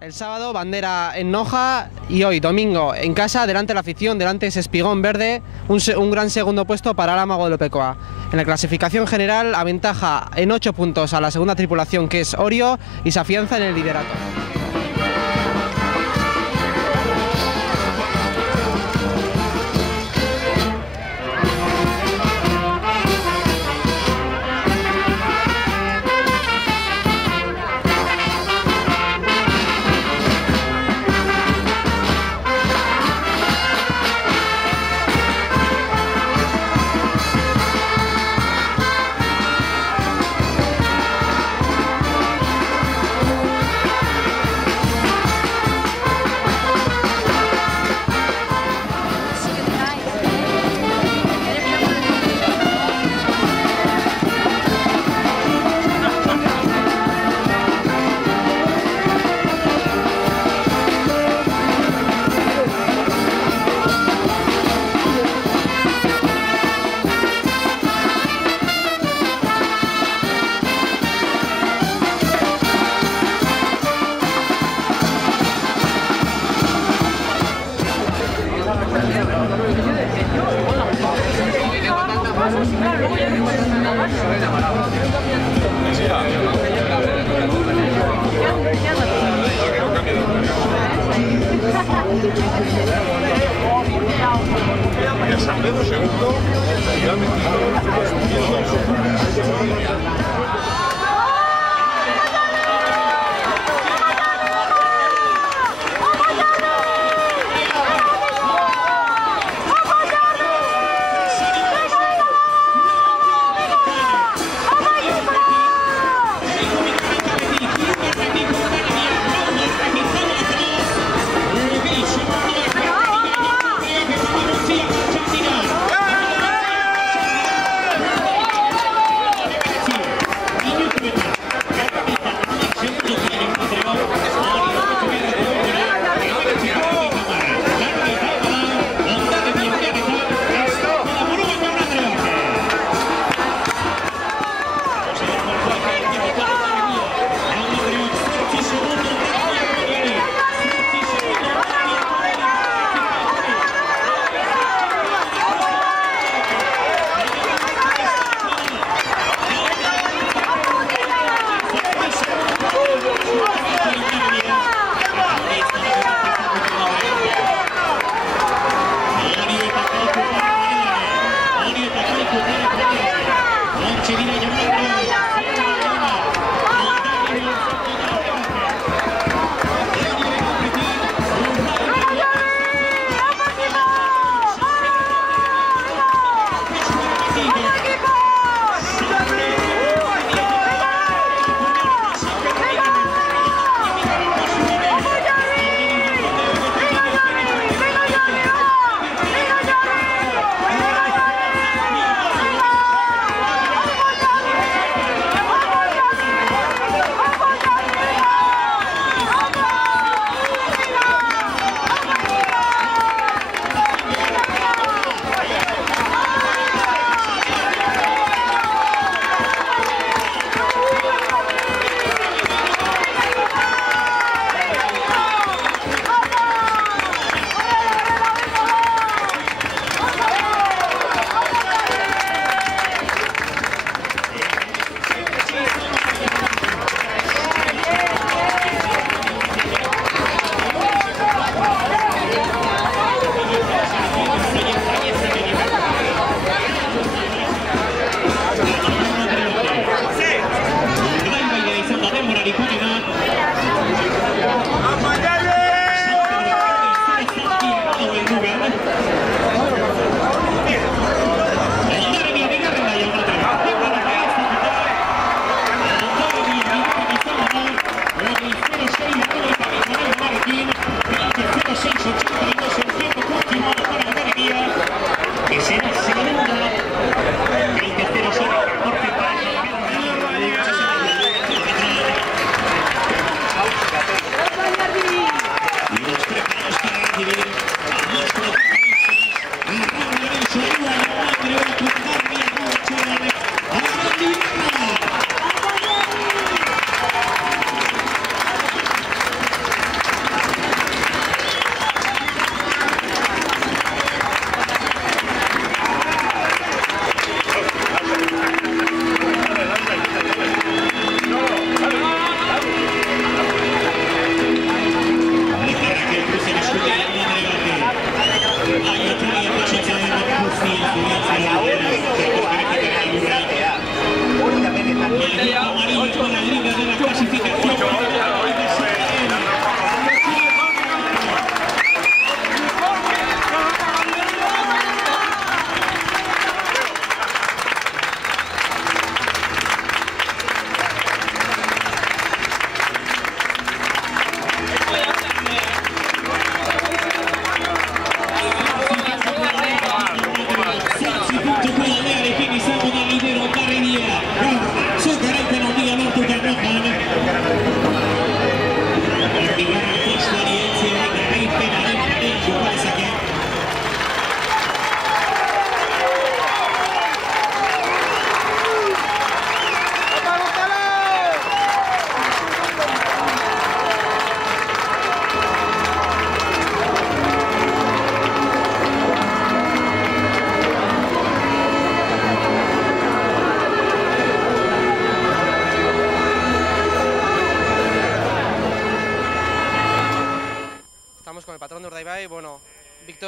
El sábado bandera en Noja y hoy domingo en casa delante de la afición, delante de ese espigón verde, un gran segundo puesto para Álava Guadalupecoa. En la clasificación general aventaja en 8 puntos a la segunda tripulación que es Orio y se afianza en el liderato.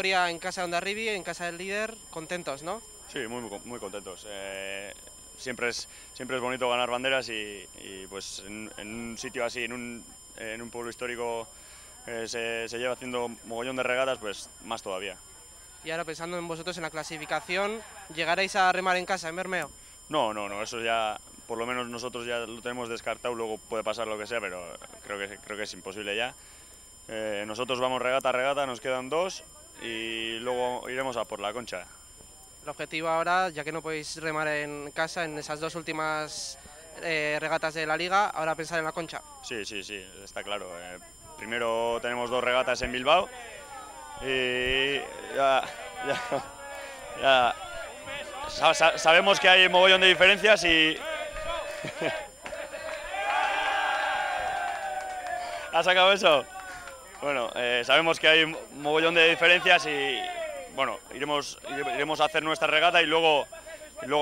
victoria en casa de Hondarribia, en casa del líder, contentos, ¿no? Sí, muy contentos. Siempre es bonito ganar banderas y pues en un sitio así, en un pueblo histórico se lleva haciendo mogollón de regatas, pues más todavía. Y ahora pensando en vosotros en la clasificación, ¿llegaréis a remar en casa, en Bermeo? No, eso ya, por lo menos nosotros ya lo tenemos descartado, luego puede pasar lo que sea, pero creo que es imposible ya. Nosotros vamos regata a regata, nos quedan 2 y luego iremos a por la Concha. El objetivo ahora, ya que no podéis remar en casa en esas 2 últimas regatas de la liga, ahora pensar en la Concha. Sí, está claro. Primero tenemos 2 regatas en Bilbao y ya sabemos que hay un mogollón de diferencias y... ¿Has sacado eso? Bueno, sabemos que hay un mogollón de diferencias y bueno, iremos a hacer nuestra regata y luego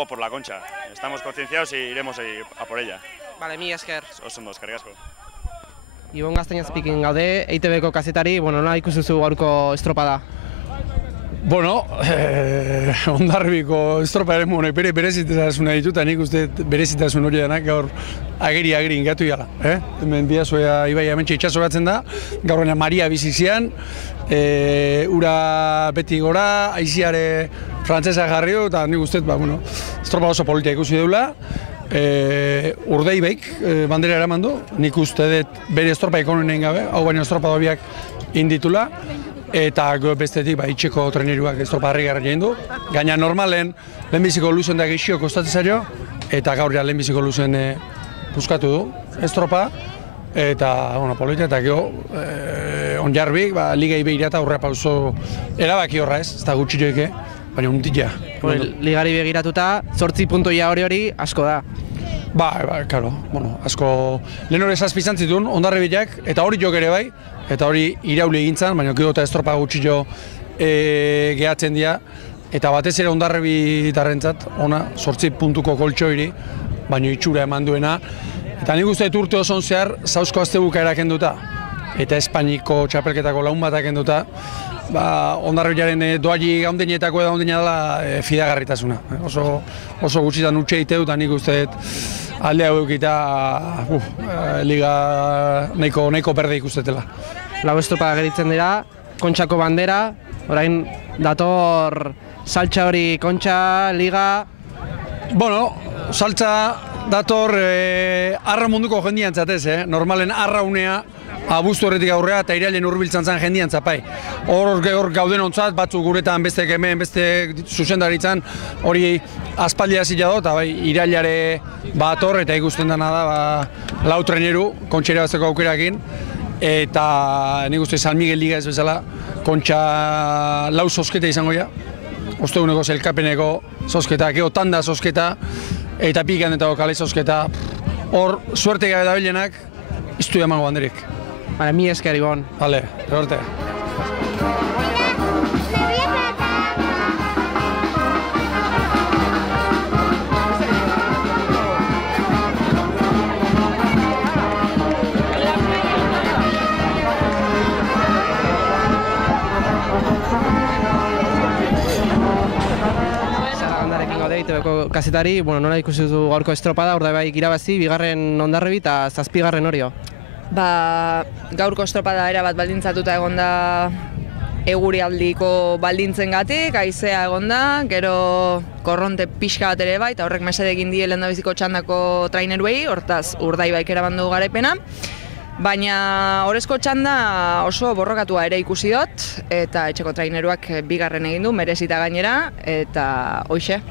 por la Concha. Estamos concienciados y iremos a por ella. Vale, mi esker. Oso ondo, eskerrik asko. Ibon Gaztaina speaking gaude, EITB-ko kazetari, nola ikusi duzu gaurko estropada? Bueno, Hondarribiko estropadaren bere berezitasuna ditu, eta nik uste berezitasun hori denak gaur ageri ingatu jala. Hemen Bidasoa ibaia hementxe itxasoratzen da, gaur baina Maria bizizian, ura beti gora, aiziare frantzesa jarrio, eta nik uste, estropa oso politia ikusi deula. Urdeibeik bandera eraman du, nik uste dut bere estropa ikononen gabe, hau baina estropa dobiak inditula. Eta bestetik itxeko treneruak estropa harrigarri egin du. Gaina normalen lehenbiziko luzen da gehixio kostatzen zaio, eta gaur ja lehenbiziko luzen buskatu du estropa. Eta, politia, eta gero Hondarribik, ligei behira eta aurrera pauso erabaki horra ez da gutxi joike, baina untia. Ligari begiratuta, 8 puntoia hori asko da. Karo, asko lehen hori zazpizan zituen Hondarribik eta hori jok ere bai, eta hori irauli egintzen, baina gero eta estropa gutxillo gehatzen dira, eta batez ere Hondarribitarrentzat ona 8 puntuko koltsoiri, baina itxura eman duena, eta nik uste dut urte oson zehar zauzko astebuka erakenduta, eta Espainiko txapelketako laun bat akenduta, Hondarribiaren doaili gaundeinetako gaundeina dela fidagarritasuna. Oso gutxitan utxe iteu, eta nik uste dut alde hau eukita liga nahiko berde ikustetela. Lau estropada geritzen dira, Kontxako bandera, orain dator saltza hori Kontxa, liga... Bueno, saltza dator arra munduko jendian zatez, normalen arra unea abuztu horretik aurrea eta irailen hurbiltzen zen jendian zapai. Hor gauden ontzat, batzuk guretan beste hemen, beste zuzendaritzan hori aspaldia zila do, eta irailare bator eta ikusten dena da lau treneru, Kontxera bazteko aukerakin, eta nik uste San Miguel Liga ez bezala, Kontxa lau zosketa izango ja, osteguneko zelkapeneko zosketa, gero tanda zosketa, eta pikandetako kale zosketa, hor suerte gabe dabilenak, iztu emango banderik. Vale, mi esker, Ibon. Vale, suerte. EITB-ko kazetari, nola ikusi duzu gaurko estropada, Urdaibaik irabazi, bigarren Hondarribi eta 7. Orio. Gaurko estropada erabat baldintzatuta egon da egurialdiko baldintzengatik, haizea egon da, gero korronte pixka bat ere bai, eta horrek mesede egin die lehendabiziko txandako traineruei, hortaz Urdaibaik erabandu garaipena. Baina orezko txanda oso borrokatua ere ikusi dut, eta etxeko traineruak bigarren egin du, merezita gainera, eta hoxe.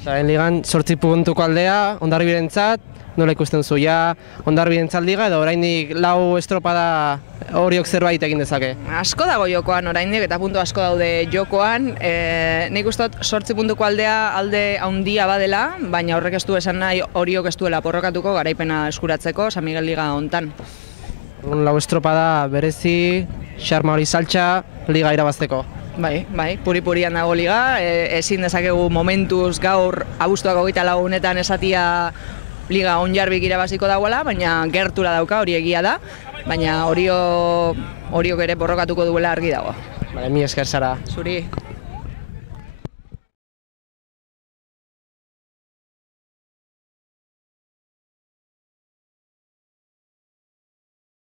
Zaren ligan 8 puntuko aldea, Hondarribirentzat, nola ikusten zu, Hondarribirentzat liga edo oraindik lau estropada horiok zerbait egin dezake? Asko dago jokoan oraindik eta puntu asko daude jokoan. Nik uste dut 8 puntuko aldea alde handia badela, baina horrek ez du esan nahi horiok ez duela porrokatuko garaipena eskuratzeko San Miguel Liga hontan. Lau estropada berezi, xarma hori saltza, liga irabazteko. Bai, puri-purian dago liga, ezin dezakegu momentuz gaur abuztuak 24 honetan esatia liga Hondarribik irabaziko dagoela, baina gertura dauka hori egia da, baina horiok ere borrokatuko duela argi dago. Vale, mi esker Sara. Zuri.